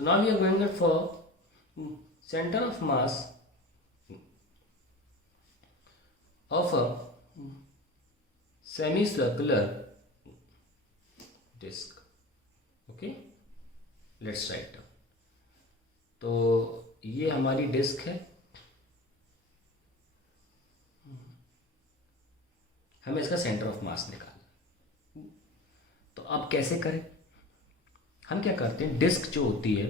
So now we are going for center of mass of a semicircular disc. Okay, let's write down. तो ये हमारी disc है, हमें इसका सेंटर ऑफ मास निकालना। तो अब कैसे करें? हम क्या करते हैं, डिस्क जो होती है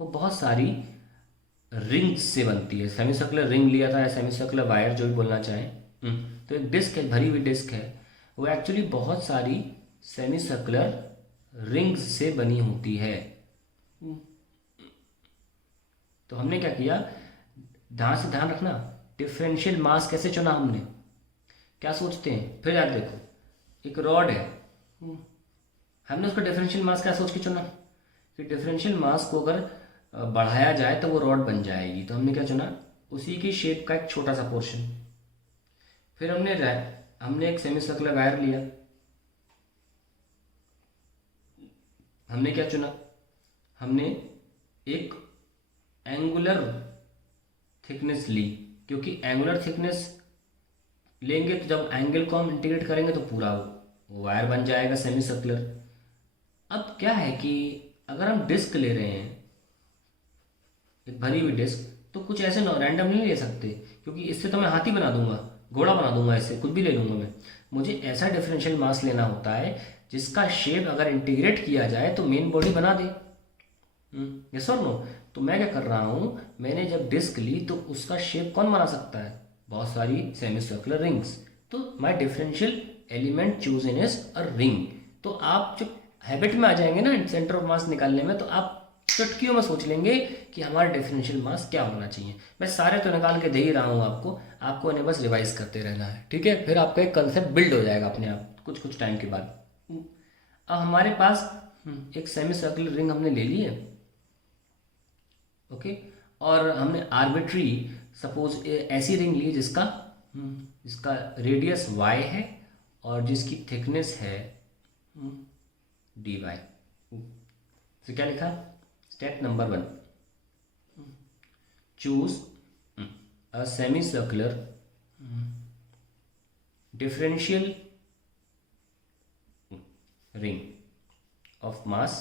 वो बहुत सारी रिंग्स से बनती है। सेमी सर्कुलर रिंग लिया था या सेमी सर्कुलर वायर, जो भी बोलना चाहें। तो एक डिस्क है, भरी हुई डिस्क है, वो एक्चुअली बहुत सारी सेमी सर्कुलर रिंग्स से बनी होती है। तो हमने क्या किया, ध्यान से ध्यान रखना, डिफरेंशियल मास कैसे चुना हमने, क्या सोचते हैं? फिर याद देखो, एक रॉड है, हमने उसका डिफरेंशियल मास क्या सोच के चुना कि डिफरेंशियल मास को अगर बढ़ाया जाए तो वो रॉड बन जाएगी। तो हमने क्या चुना, उसी की शेप का एक छोटा सा पोर्शन। फिर हमने एक सेमी सर्कुलर वायर लिया, हमने क्या चुना, हमने एक एंगुलर थिकनेस ली, क्योंकि एंगुलर थिकनेस लेंगे तो जब एंगल को हम इंटीग्रेट करेंगे तो पूरा वायर बन जाएगा सेमी सर्कुलर। अब क्या है कि अगर हम डिस्क ले रहे हैं, एक भरी हुई डिस्क, तो कुछ ऐसे रैंडम नहीं ले सकते, क्योंकि इससे तो मैं हाथी बना दूंगा, घोड़ा बना दूंगा, इससे कुछ भी ले लूंगा मैं। मुझे ऐसा डिफरेंशियल मास लेना होता है जिसका शेप अगर इंटीग्रेट किया जाए तो मेन बॉडी बना दे। यस और नो? तो मैं क्या कर रहा हूँ, मैंने जब डिस्क ली तो उसका शेप कौन बना सकता है? बहुत सारी सेमी सर्कुलर रिंग्स। तो my differential element chosen is a ring. तो आप जो हैबिट में आ जाएंगे ना सेंटर ऑफ मास निकालने में, तो आप चुटकियों में सोच लेंगे कि हमारा डिफरेंशियल मास क्या होना चाहिए। मैं सारे तो निकाल के दे ही रहा हूँ आपको इन्हें बस रिवाइज करते रहना है, ठीक है? फिर आपका एक कंसेप्ट बिल्ड हो जाएगा अपने आप कुछ टाइम के बाद। अब हमारे पास एक सेमी सर्कुलर रिंग हमने ले ली है, ओके, और हमने आर्बिट्री सपोज ऐसी रिंग ली जिसका रेडियस y है और जिसकी थिकनेस है dy। तो क्या लिखा? Step number 1, choose a semi circular differential ring of mass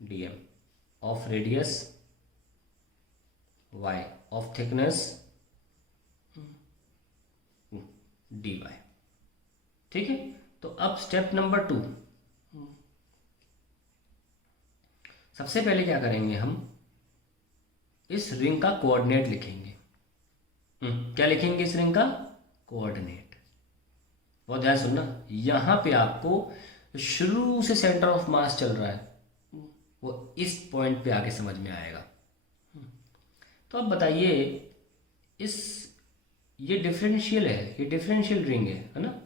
dm, of radius y, of thickness dy। ठीक है? तो अब स्टेप नंबर 2, सबसे पहले क्या करेंगे, हम इस रिंग का कोऑर्डिनेट लिखेंगे। क्या लिखेंगे इस रिंग का? कोऑर्डिनेट। बहुत ध्यान सुनना, यहां पे आपको शुरू से सेंटर ऑफ मास चल रहा है वो इस पॉइंट पे आके समझ में आएगा। तो अब बताइए, ये डिफरेंशियल है, ये डिफरेंशियल रिंग है ना?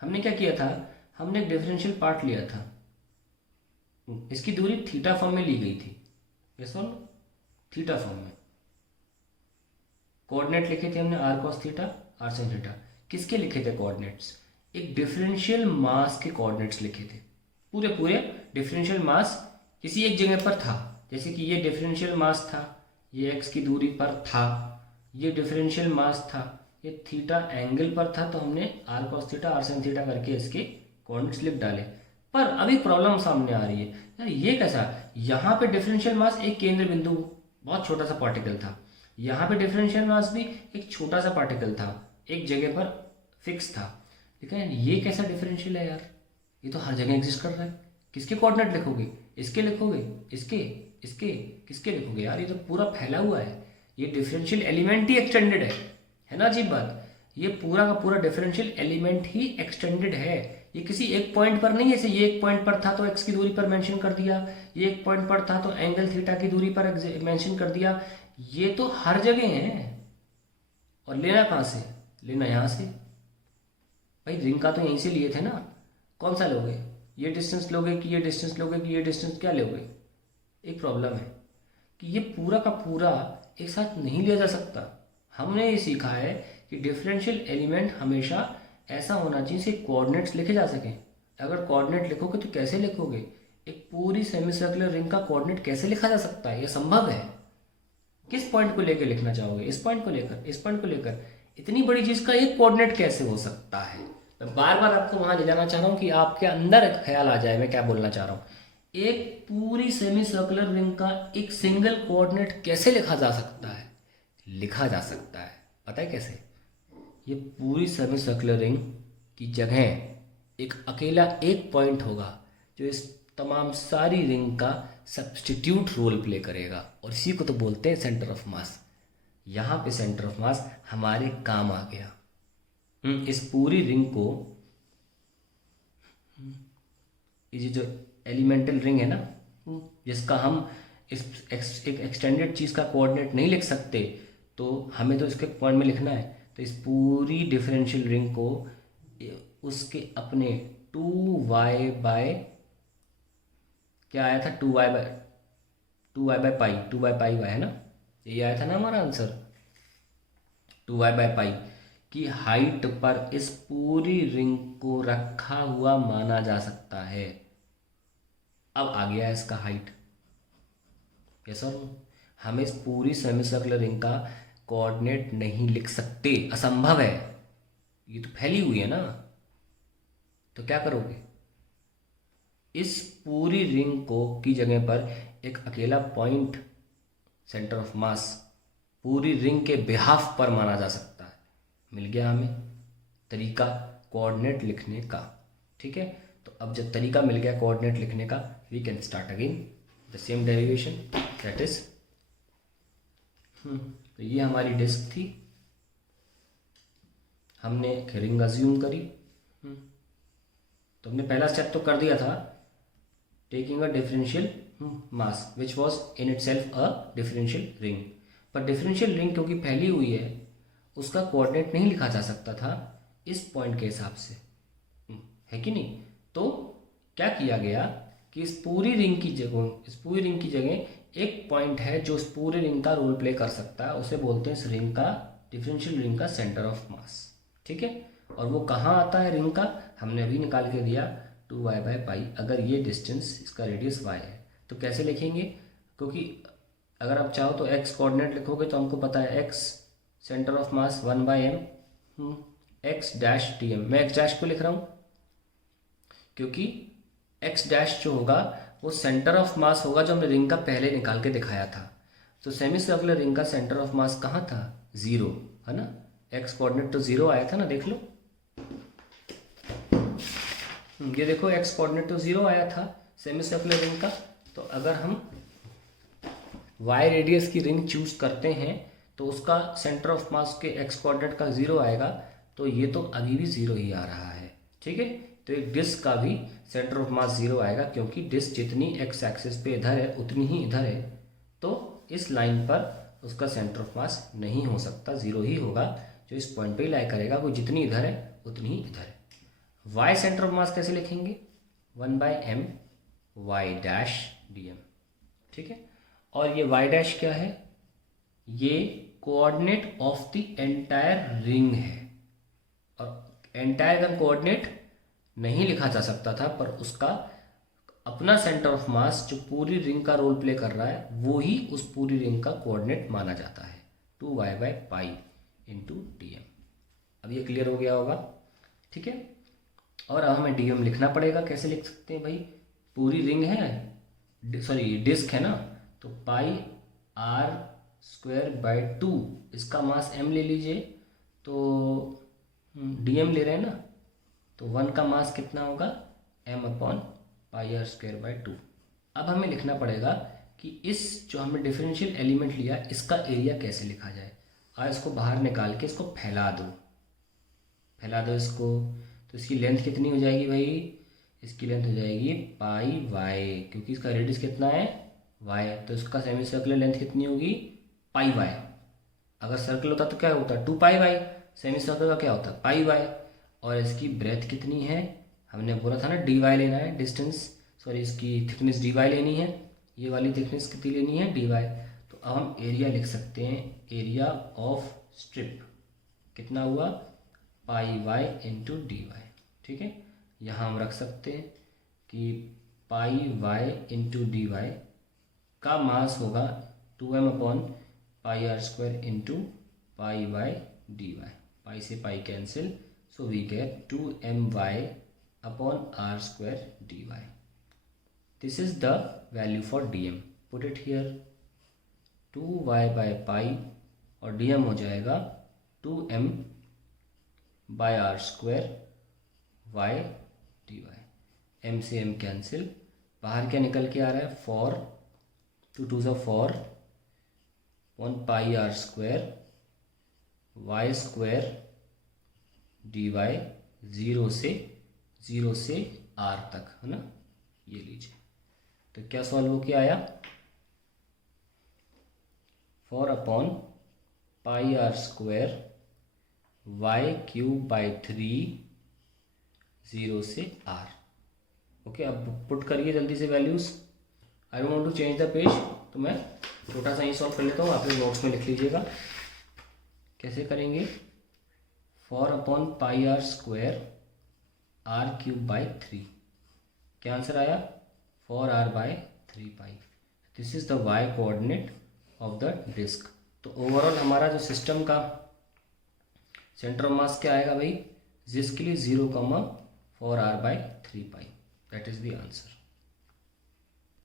हमने क्या किया था, हमने एक डिफरेंशियल पार्ट लिया था, इसकी दूरी थीटा फॉर्म में ली गई थी। यस और नो? थीटा फॉर्म में कोऑर्डिनेट लिखे थे हमने, r cos theta, r sine theta. किसके लिखे थे कोऑर्डिनेट्स? एक डिफरेंशियल मास के कोऑर्डिनेट्स लिखे थे। पूरे डिफरेंशियल मास किसी एक जगह पर था, जैसे कि ये डिफरेंशियल मास था, ये x की दूरी पर था, ये डिफरेंशियल मास था, ये थीटा एंगल पर था, तो हमने r cos theta r sine theta करके इसके कोऑर्डिनेट्स लिख डाले। पर अभी प्रॉब्लम सामने आ रही है, यार ये कैसा? यहाँ पे डिफरेंशियल मास एक केंद्र बिंदु बहुत छोटा सा पार्टिकल था, यहाँ पे डिफरेंशियल मास भी एक छोटा सा पार्टिकल था, एक जगह पर फिक्स था। लेकिन ये कैसा डिफरेंशियल है यार? ये तो हर जगह एग्जिस्ट कर रहा है। किसके कोऑर्डिनेट लिखोगे? इसके लिखोगे, इसके किसके लिखोगे यार? ये तो पूरा फैला हुआ है, ये डिफरेंशियल एलिमेंट ही एक्सटेंडेड है ना? अजीब बात, ये पूरा का पूरा डिफरेंशियल एलिमेंट ही एक्सटेंडेड है। ये किसी एक पॉइंट पर नहीं है, जैसे ये एक पॉइंट पर था तो एक्स की दूरी पर मेंशन कर दिया, ये एक पॉइंट पर था तो एंगल थीटा की दूरी पर मेंशन कर दिया। ये तो हर जगह है। और लेना कहाँ से? लेना यहाँ से। भाई रिंग का तो यहीं से लिए थे ना, कौन सा लोगे? ये डिस्टेंस लोगे कि ये डिस्टेंस लोगे कि ये डिस्टेंस, क्या लोगे? एक प्रॉब्लम है कि ये पूरा का पूरा एक साथ नहीं लिया जा सकता। हमने ये सीखा है कि डिफरेंशियल एलिमेंट हमेशा ऐसा होना चाहिए जिसके कोऑर्डिनेट्स लिखे जा सकें। अगर कोऑर्डिनेट लिखोगे तो कैसे लिखोगे? एक पूरी सेमी सर्कुलर रिंग का कोऑर्डिनेट कैसे लिखा जा सकता है? ये संभव है? किस पॉइंट को लेकर लिखना चाहोगे? इस पॉइंट को लेकर, इस पॉइंट को लेकर? इतनी बड़ी चीज का एक कोऑर्डिनेट कैसे हो सकता है? मैं बार बार आपको वहां ले जाना चाह रहा हूँ कि आपके अंदर एक ख्याल आ जाए मैं क्या बोलना चाह रहा हूँ। एक पूरी सेमी सर्कुलर रिंग का एक सिंगल कोऑर्डिनेट कैसे लिखा जा सकता है? लिखा जा सकता है, पता है कैसे? ये पूरी सेमी सर्कुलर रिंग की जगह एक अकेला एक पॉइंट होगा जो इस तमाम सारी रिंग का सब्स्टिट्यूट रोल प्ले करेगा, और इसी को तो बोलते हैं सेंटर ऑफ मास। यहाँ पे सेंटर ऑफ मास हमारे काम आ गया। इस पूरी रिंग को, ये जो एलिमेंटल रिंग है ना, जिसका हम एक एक्सटेंडेड चीज़ का कोऑर्डिनेट नहीं लिख सकते, तो हमें तो इसके पॉइंट में लिखना है। तो इस पूरी डिफरेंशियल रिंग को उसके अपने 2y बाय क्या आया था, 2y by pi, 2y pi y है ना, ये आया था ना हमारा आंसर, 2y बाय पाई की हाइट पर इस पूरी रिंग को रखा हुआ माना जा सकता है। अब आ गया है इसका हाइट, यस और नो? हम इस पूरी सेमी सर्कुलर रिंग का कोऑर्डिनेट नहीं लिख सकते, असंभव है, ये तो फैली हुई है ना। तो क्या करोगे? इस पूरी रिंग को की जगह पर एक अकेला पॉइंट सेंटर ऑफ मास पूरी रिंग के बिहाफ पर माना जा सकता है। मिल गया हमें तरीका कोऑर्डिनेट लिखने का, ठीक है? तो अब जब तरीका मिल गया कोऑर्डिनेट लिखने का, we can start again the same derivation, that is तो ये हमारी डिस्क थी, हमने एक रिंग अज्यूम करी। तो हमने पहला स्टेप तो कर दिया था, taking a differential mass which was in it self a differential ring. पर डिफरेंशियल रिंग क्योंकि फैली हुई है, उसका कोऑर्डिनेट नहीं लिखा जा सकता था इस पॉइंट के हिसाब से, है कि नहीं? तो क्या किया गया कि इस पूरी रिंग की जगह एक पॉइंट है जो इस पूरी रिंग का रोल प्ले कर सकता है, उसे बोलते हैं इस रिंग का, डिफरेंशियल रिंग का सेंटर ऑफ मास, ठीक है? और वो कहाँ आता है रिंग का? हमने अभी निकाल के दिया 2y बाय पाई। अगर ये डिस्टेंस, इसका रेडियस y है, तो कैसे लिखेंगे? क्योंकि अगर आप चाहो तो x कोऑर्डिनेट लिखोगे तो हमको पता है x centre of mass 1/m x dash dm। मैं x डैश को लिख रहा हूँ क्योंकि x डैश जो होगा वो सेंटर ऑफ मास होगा जो हमने रिंग का पहले निकाल के दिखाया था। तो सेमी सर्कुलर रिंग का सेंटर ऑफ मास कहाँ था? 0, है ना? x कोऑर्डिनेट तो 0 आया था ना, देख लो, ये देखो x कोऑर्डिनेट तो 0 आया था सेमी सर्कुलर रिंग का। तो अगर हम y रेडियस की रिंग चूज करते हैं तो उसका सेंटर ऑफ मास के x कोऑर्डिनेट का 0 आएगा, तो ये तो अभी भी 0 ही आ रहा है, ठीक है? तो एक डिस्क का भी सेंटर ऑफ मास 0 आएगा, क्योंकि डिस्क जितनी x एक्सिस पे इधर है उतनी ही इधर है, तो इस लाइन पर उसका सेंटर ऑफ मास नहीं हो सकता, 0 ही होगा, जो इस पॉइंट पे ही लाई करेगा, वो जितनी इधर है उतनी ही इधर है। y सेंटर ऑफ मास कैसे लिखेंगे? 1/m y डैश dm, ठीक है? और ये y डैश क्या है? ये coordinate of the entire ring है, और एंटायर का कोऑर्डिनेट नहीं लिखा जा सकता था, पर उसका अपना सेंटर ऑफ मास जो पूरी रिंग का रोल प्ले कर रहा है, वो ही उस पूरी रिंग का कोऑर्डिनेट माना जाता है, 2y by pi into dm। अब ये क्लियर हो गया होगा, ठीक है? और अब हमें dm लिखना पड़ेगा। कैसे लिख सकते हैं भाई? पूरी रिंग है, सॉरी डिस्क है ना, तो पाई r स्क्वायर बाय 2, इसका मास m ले लीजिए, तो dm ले रहे हैं ना, तो 1 का मास कितना होगा? m upon pi r square by 2। अब हमें लिखना पड़ेगा कि इस जो हमने डिफरेंशियल एलिमेंट लिया, इसका एरिया कैसे लिखा जाए। इसको बाहर निकाल के इसको फैला दो इसको। तो इसकी लेंथ कितनी हो जाएगी भाई? इसकी लेंथ हो जाएगी पाई y, क्योंकि इसका रेडियस कितना है? y, तो इसका सेमी सर्कुलर लेंथ कितनी होगी? पाई y। अगर सर्कल होता तो क्या होता? 2 पाई y। सेमी सर्कल का क्या होता? पाई y। और इसकी ब्रेथ कितनी है? हमने बोला था ना dy लेना है, डिस्टेंस, सॉरी इसकी थिकनेस dy लेनी है, ये वाली थिकनेस कितनी लेनी है? dy। तो अब हम एरिया लिख सकते हैं, एरिया ऑफ स्ट्रिप कितना हुआ? पाई y इंटू dy, ठीक है? यहाँ हम रख सकते हैं कि pi y into d y का मास होगा 2m upon pi r square into pi y d y. Pi से pi cancel, so we get 2my upon r square d y. This is the value for dm. Put it here. 2y by pi और dm हो जाएगा 2m by r square y d y. m से m cancel, बाहर क्या निकल के आ रहा है 4, 2 2 ज़ा 4 1 pi r square y square d y. 0 से r तक है ना. ये लीजिए, तो क्या सॉल्व हो के आया 4 upon pi r square y cube by 3 0 से r. ओके, अब पुट करिए जल्दी से values. I want to change the page, तो मैं छोटा सा ही सॉल्व कर लेता हूँ, आप नोट्स में लिख लीजिएगा. कैसे करेंगे 4 upon pi r square r cube by 3. क्या आंसर आया 4r बाई 3 पाई. This is the y coordinate of the disc. तो ओवरऑल हमारा जो सिस्टम का सेंटर ऑफ मास क्या आएगा भाई, जिसके लिए 0, 4r by 3 pi. That is the answer.